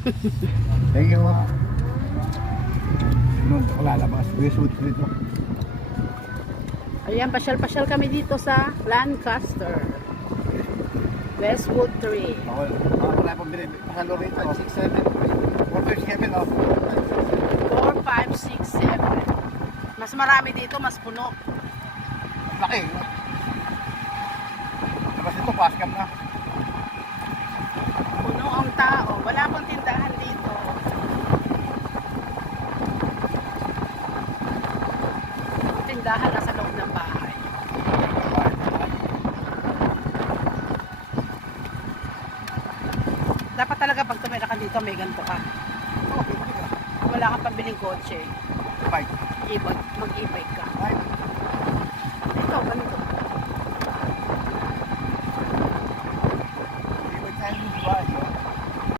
Thank you. Nung lalabas, Westwood dito. Ayan, pasyal-pasyal kami dito sa Lancaster. Westwood 3. Ako, wala pang binili. Pasalo rito. 457, oh. 4, 5, 6, 7. Mas marami dito, mas puno. Laki. Tapos ito, pascam na. Puno ang tao. Wala pang tindahan dito. Ang tindahan nasa loob ng bahay. Dapat talaga pag tumira ka dito, may ganito ka. Wala kang pambiling kotse. Bike. Mag-e-bike ka. Bike. Ito, ganito.